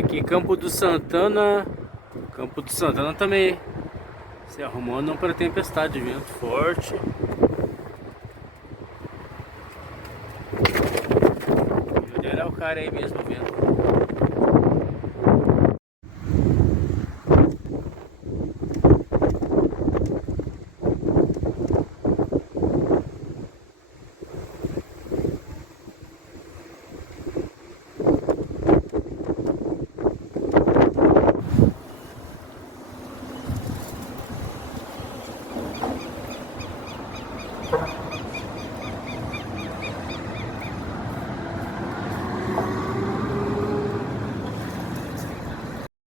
Aqui Campo do Santana. Campo do Santana também se arrumando para tempestade, vento forte. Era o cara aí mesmo, vento.